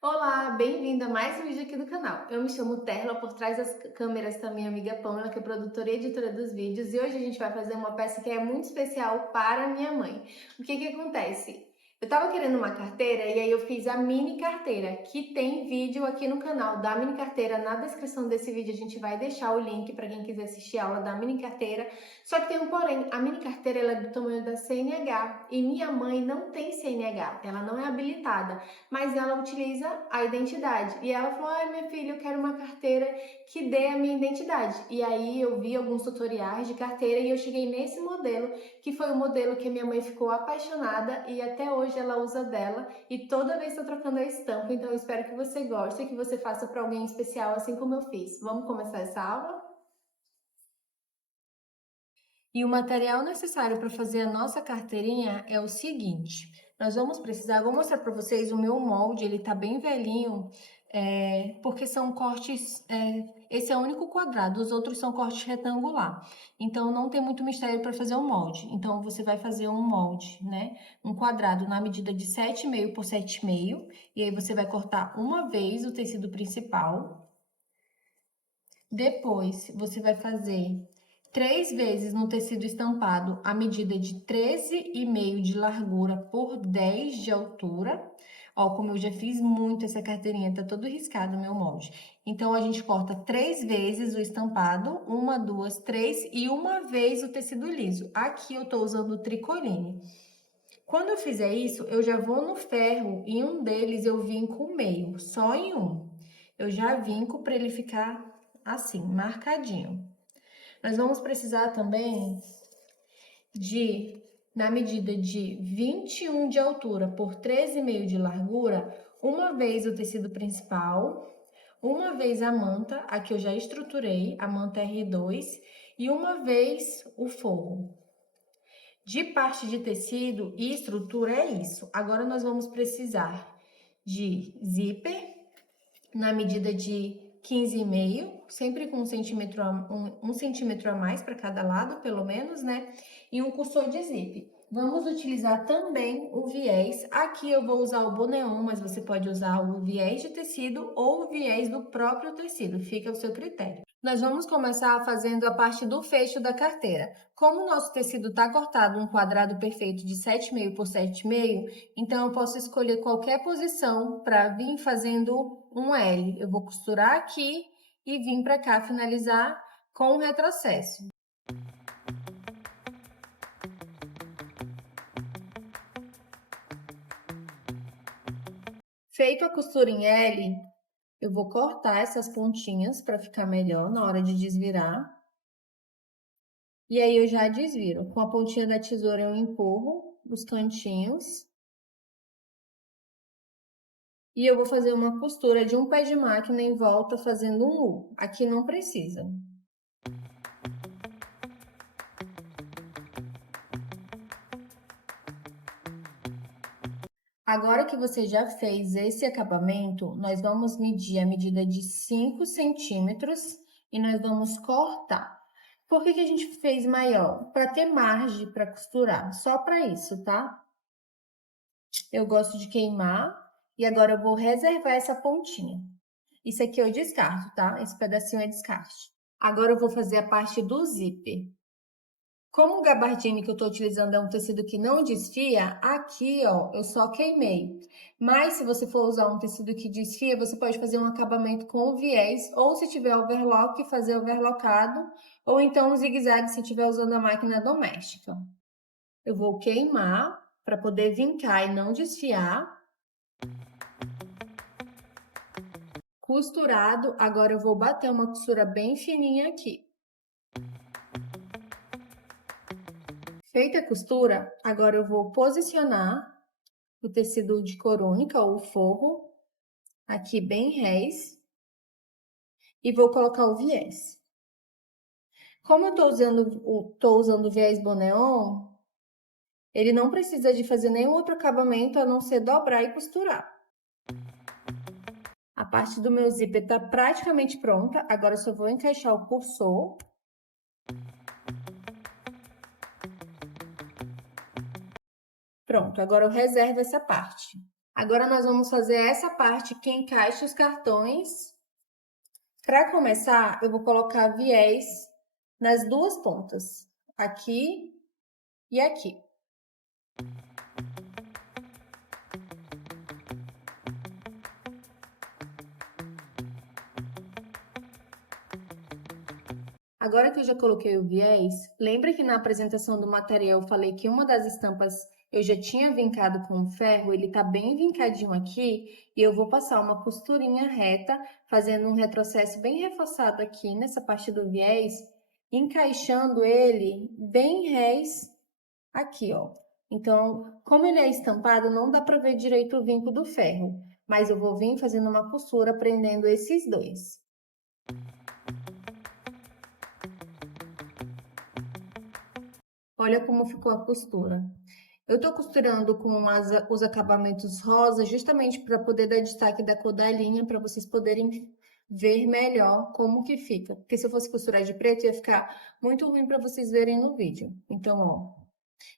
Olá, bem-vinda a mais um vídeo aqui do canal. Eu me chamo Terla, por trás das câmeras está minha amiga Pamela, que é produtora e editora dos vídeos, e hoje a gente vai fazer uma peça que é muito especial para minha mãe. O que que acontece? Eu tava querendo uma carteira e aí eu fiz a mini carteira, que tem vídeo aqui no canal da mini carteira. Na descrição desse vídeo a gente vai deixar o link para quem quiser assistir a aula da mini carteira. Só que tem um porém, a mini carteira ela é do tamanho da CNH e minha mãe não tem CNH, ela não é habilitada, mas ela utiliza a identidade. E ela falou: ai, minha filha, eu quero uma carteira que dê a minha identidade. E aí eu vi alguns tutoriais de carteira e eu cheguei nesse modelo, que foi o modelo que a minha mãe ficou apaixonada e até hoje ela usa dela e toda vez está trocando a estampa. Então eu espero que você goste e que você faça para alguém especial, assim como eu fiz. Vamos começar essa aula? E o material necessário para fazer a nossa carteirinha é o seguinte: nós vamos precisar, vou mostrar para vocês o meu molde, ele tá bem velhinho, porque são cortes, esse é o único quadrado, os outros são cortes retangular. Então não tem muito mistério para fazer o molde. Então você vai fazer um molde, né? Um quadrado na medida de 7,5 por 7,5, e aí você vai cortar uma vez o tecido principal. Depois você vai fazer 3 vezes no tecido estampado a medida de 13,5 de largura por 10 de altura. Ó, como eu já fiz muito essa carteirinha, tá todo riscado o meu molde. Então, a gente corta 3 vezes o estampado, 1, 2, 3, e uma vez o tecido liso. Aqui eu tô usando o tricoline. Quando eu fizer isso, eu já vou no ferro, em um deles eu vinco o meio, só em um. Eu já vinco para ele ficar assim, marcadinho. Nós vamos precisar também na medida de 21 de altura por 13,5 de largura, uma vez o tecido principal, uma vez a manta, aqui eu já estruturei, a manta R2, e uma vez o forro. De parte de tecido e estrutura é isso. Agora nós vamos precisar de zíper na medida de 15,5, sempre com 1 centímetro a mais para cada lado, pelo menos, né? E um cursor de zip. Vamos utilizar também o viés. Aqui eu vou usar o boneon, mas você pode usar o viés de tecido ou o viés do próprio tecido, fica ao seu critério. Nós vamos começar fazendo a parte do fecho da carteira. Como o nosso tecido está cortado um quadrado perfeito de 7,5 por 7,5, então eu posso escolher qualquer posição para vir fazendo um L. Eu vou costurar aqui e vir para cá finalizar com o retrocesso. Feito a costura em L, eu vou cortar essas pontinhas para ficar melhor na hora de desvirar. E aí eu já desviro. Com a pontinha da tesoura eu empurro os cantinhos. E eu vou fazer uma costura de um pé de máquina em volta fazendo um U. Aqui não precisa. Agora que você já fez esse acabamento, nós vamos medir a medida de 5 centímetros e nós vamos cortar. Por que a gente fez maior? Para ter margem para costurar, só para isso, tá? Eu gosto de queimar e agora eu vou reservar essa pontinha. Isso aqui eu descarto, tá? Esse pedacinho é descarte. Agora eu vou fazer a parte do zíper. Como o gabardine que eu estou utilizando é um tecido que não desfia, aqui, ó, eu só queimei. Mas se você for usar um tecido que desfia, você pode fazer um acabamento com o viés, ou se tiver overlock, fazer overlockado, ou então um zigue-zague se estiver usando a máquina doméstica. Eu vou queimar para poder vincar e não desfiar. Costurado, agora eu vou bater uma costura bem fininha aqui. Feita a costura, agora eu vou posicionar o tecido de corônica ou forro aqui bem rés e vou colocar o viés. Como eu tô usando o viés boneon, ele não precisa de fazer nenhum outro acabamento a não ser dobrar e costurar. A parte do meu zíper tá praticamente pronta, agora eu só vou encaixar o cursor. Pronto, agora eu reservo essa parte. Agora, nós vamos fazer essa parte que encaixa os cartões. Para começar, eu vou colocar viés nas duas pontas, aqui e aqui. Agora que eu já coloquei o viés, lembra que na apresentação do material eu falei que uma das estampas eu já tinha vincado com ferro, ele tá bem vincadinho aqui, e eu vou passar uma costurinha reta, fazendo um retrocesso bem reforçado aqui nessa parte do viés, encaixando ele bem rés aqui, ó. Então, como ele é estampado, não dá para ver direito o vinco do ferro, mas eu vou vir fazendo uma costura prendendo esses dois. Olha como ficou a costura. Eu tô costurando com os acabamentos rosa justamente para poder dar destaque da cor da linha, para vocês poderem ver melhor como que fica. Porque se eu fosse costurar de preto, ia ficar muito ruim para vocês verem no vídeo. Então, ó.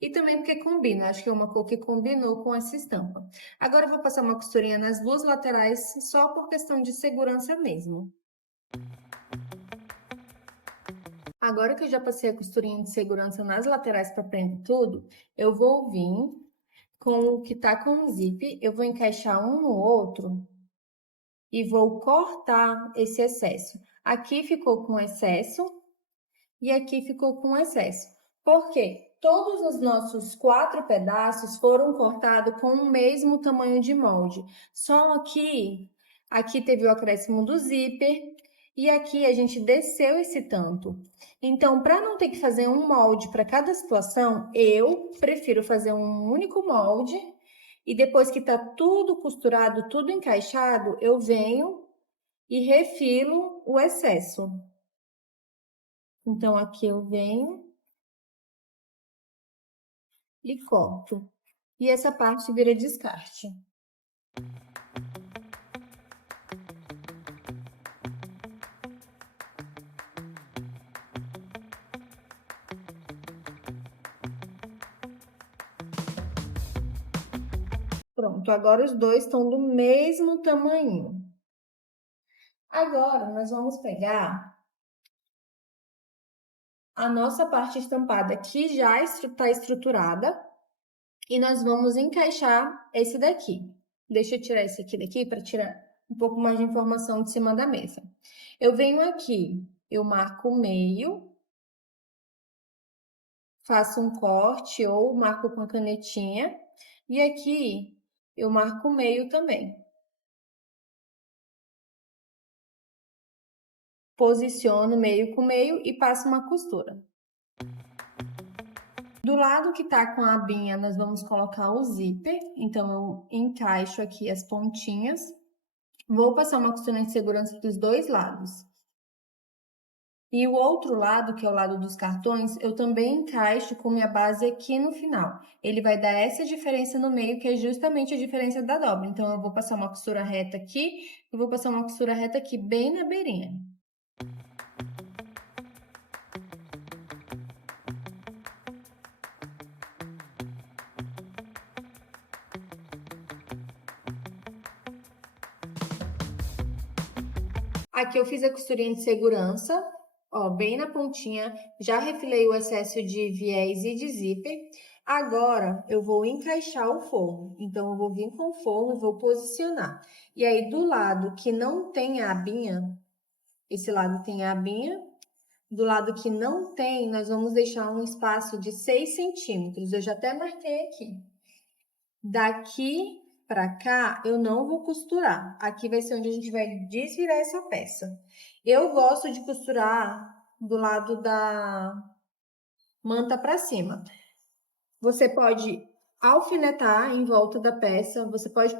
E também porque combina, acho que é uma cor que combinou com essa estampa. Agora eu vou passar uma costurinha nas duas laterais, só por questão de segurança mesmo. Agora que eu já passei a costurinha de segurança nas laterais para prender tudo, eu vou vir com o que tá com o zip, eu vou encaixar um no outro e vou cortar esse excesso. Aqui ficou com excesso e aqui ficou com excesso. Por quê? Todos os nossos 4 pedaços foram cortados com o mesmo tamanho de molde. Só aqui teve o acréscimo do zíper e aqui a gente desceu esse tanto. Então, para não ter que fazer um molde para cada situação, eu prefiro fazer um único molde e depois que tá tudo costurado, tudo encaixado, eu venho e refilo o excesso. Então, aqui eu venho e corto. E essa parte vira descarte. Pronto, agora os dois estão do mesmo tamanho. Agora, nós vamos pegar a nossa parte estampada que já está estruturada e nós vamos encaixar esse daqui. Deixa eu tirar esse aqui daqui para tirar um pouco mais de informação de cima da mesa. Eu venho aqui, eu marco o meio, faço um corte ou marco com a canetinha e aqui eu marco o meio também. Posiciono meio com meio e passo uma costura. Do lado que tá com a abinha, nós vamos colocar o zíper. Então, eu encaixo aqui as pontinhas. Vou passar uma costura de segurança dos dois lados. E o outro lado, que é o lado dos cartões, eu também encaixo com minha base aqui no final. Ele vai dar essa diferença no meio, que é justamente a diferença da dobra. Então, eu vou passar uma costura reta aqui e vou passar uma costura reta aqui, bem na beirinha. Aqui eu fiz a costurinha de segurança, ó, bem na pontinha, já refilei o excesso de viés e de zíper. Agora, eu vou encaixar o forro. Então, eu vou vir com o forro e vou posicionar. E aí, do lado que não tem a abinha, esse lado tem a abinha, do lado que não tem, nós vamos deixar um espaço de 6 centímetros. Eu já até marquei aqui. Daqui para cá, eu não vou costurar. Aqui vai ser onde a gente vai desvirar essa peça. Eu gosto de costurar do lado da manta para cima. Você pode alfinetar em volta da peça, você pode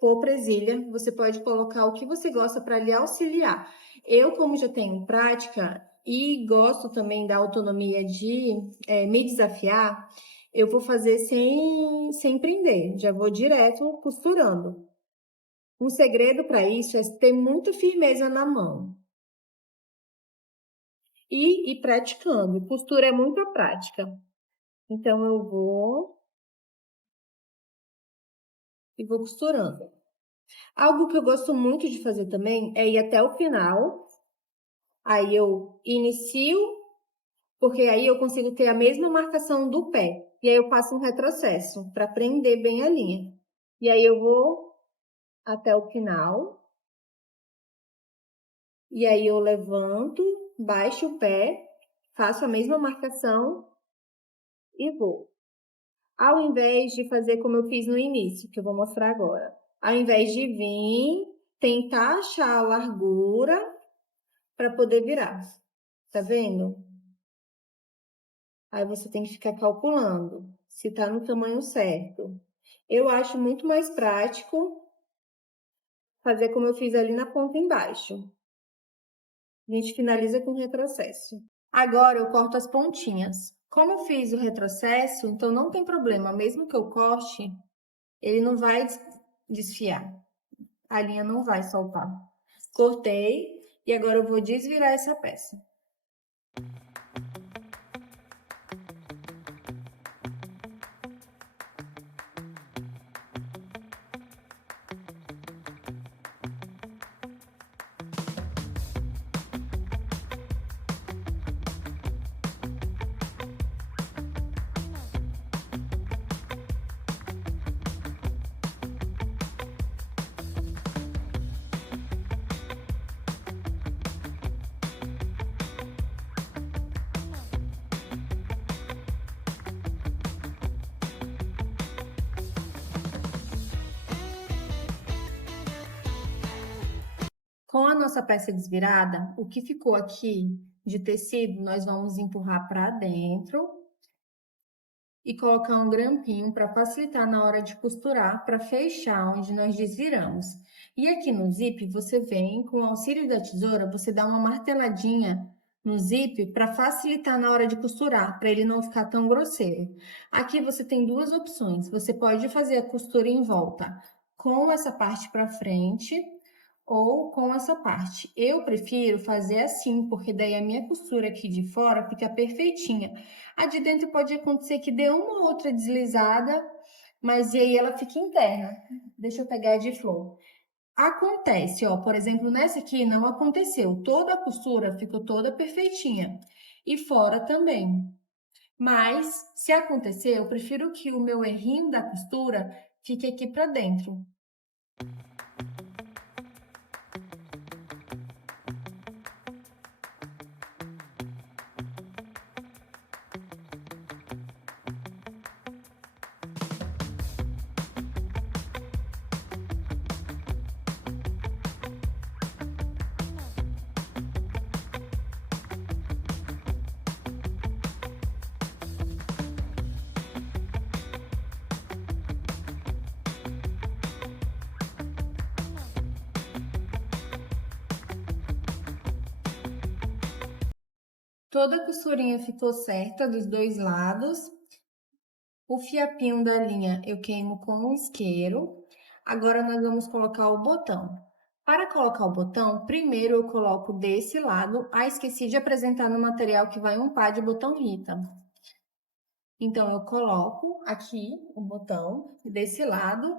pôr presilha, você pode colocar o que você gosta para lhe auxiliar. Eu, como já tenho prática e gosto também da autonomia de me desafiar, eu vou fazer sem prender, já vou direto costurando. Um segredo para isso é ter muita firmeza na mão. E ir praticando. Costura é muita prática. Então, eu vou e vou costurando. Algo que eu gosto muito de fazer também é ir até o final. Aí eu inicio, porque aí eu consigo ter a mesma marcação do pé. E aí eu faço um retrocesso para prender bem a linha. E aí eu vou até o final. E aí eu levanto, baixo o pé, faço a mesma marcação e vou. Ao invés de fazer como eu fiz no início, que eu vou mostrar agora. Ao invés de vir, tentar achar a largura para poder virar. Tá vendo? Aí você tem que ficar calculando se tá no tamanho certo. Eu acho muito mais prático fazer como eu fiz ali na ponta embaixo. A gente finaliza com retrocesso. Agora eu corto as pontinhas. Como eu fiz o retrocesso, então não tem problema. Mesmo que eu corte, ele não vai desfiar. A linha não vai soltar. Cortei e agora eu vou desvirar essa peça. Com a nossa peça desvirada, o que ficou aqui de tecido, nós vamos empurrar para dentro e colocar um grampinho para facilitar na hora de costurar, para fechar onde nós desviramos. E aqui no zip, você vem, com o auxílio da tesoura, você dá uma marteladinha no zip para facilitar na hora de costurar, para ele não ficar tão grosseiro. Aqui você tem duas opções. Você pode fazer a costura em volta com essa parte para frente ou com essa parte. Eu prefiro fazer assim, porque daí a minha costura aqui de fora fica perfeitinha. A de dentro pode acontecer que dê uma ou outra deslizada, mas e aí ela fica interna. Deixa eu pegar a de flor. Acontece, ó, por exemplo, nessa aqui não aconteceu. Toda a costura ficou toda perfeitinha. E fora também. Mas, se acontecer, eu prefiro que o meu errinho da costura fique aqui para dentro. Toda a costurinha ficou certa dos dois lados. O fiapinho da linha eu queimo com um isqueiro. Agora nós vamos colocar o botão. Para colocar o botão, primeiro eu coloco desse lado. Ah, esqueci de apresentar no material que vai um par de botão Rita. Então, eu coloco aqui o botão desse lado.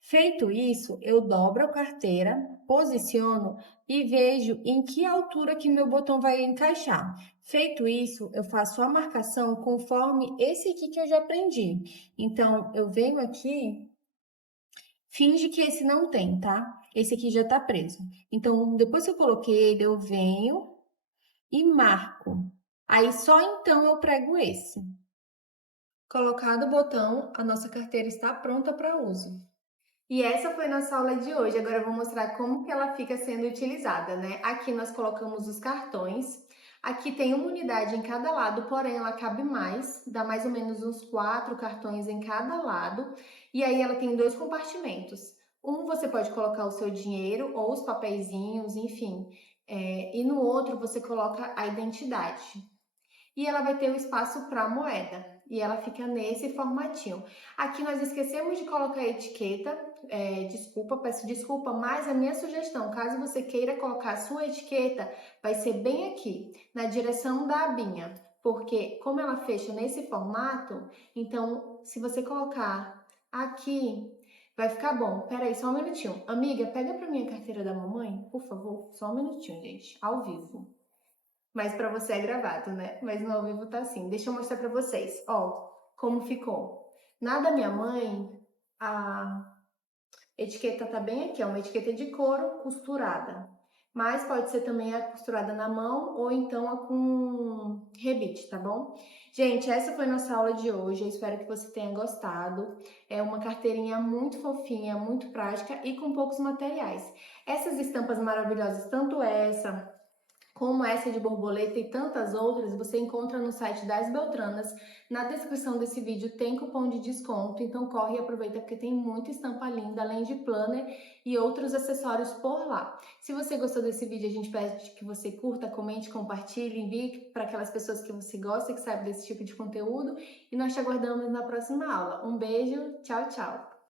Feito isso, eu dobro a carteira, posiciono e vejo em que altura que meu botão vai encaixar. Feito isso, eu faço a marcação conforme esse aqui que eu já aprendi. Então, eu venho aqui, finge que esse não tem, tá? Esse aqui já tá preso. Então, depois que eu coloquei ele, eu venho e marco. Aí, só então eu prego esse. Colocado o botão, a nossa carteira está pronta para uso. E essa foi nossa aula de hoje. Agora eu vou mostrar como que ela fica sendo utilizada, né? Aqui nós colocamos os cartões. Aqui tem uma unidade em cada lado, porém ela cabe mais, dá mais ou menos uns 4 cartões em cada lado. E aí ela tem dois compartimentos. Um você pode colocar o seu dinheiro ou os papeizinhos, enfim. E no outro você coloca a identidade. E ela vai ter o espaço para moeda. E ela fica nesse formatinho. Aqui nós esquecemos de colocar a etiqueta. Desculpa, peço desculpa, mas a minha sugestão, caso você queira colocar a sua etiqueta, vai ser bem aqui, na direção da abinha. Porque como ela fecha nesse formato, então se você colocar aqui, Vai ficar bom. Pera aí, só um minutinho. Amiga, pega pra mim a carteira da mamãe, por favor. Só um minutinho, gente. Ao vivo. Mas pra você é gravado, né? Mas no ao vivo tá assim. Deixa eu mostrar pra vocês. Ó, como ficou. Na da minha mãe, a etiqueta tá bem aqui, ó. Uma etiqueta de couro costurada. Mas pode ser também a costurada na mão ou então a com rebite, tá bom? Gente, essa foi nossa aula de hoje. Eu espero que você tenha gostado. É uma carteirinha muito fofinha, muito prática e com poucos materiais. Essas estampas maravilhosas, tanto essa como essa de borboleta e tantas outras, você encontra no site das Beltranas. Na descrição desse vídeo tem cupom de desconto, então corre e aproveita porque tem muita estampa linda, além de planner e outros acessórios por lá. Se você gostou desse vídeo, a gente pede que você curta, comente, compartilhe, envie para aquelas pessoas que você gosta, que sabe desse tipo de conteúdo, e nós te aguardamos na próxima aula. Um beijo, tchau, tchau!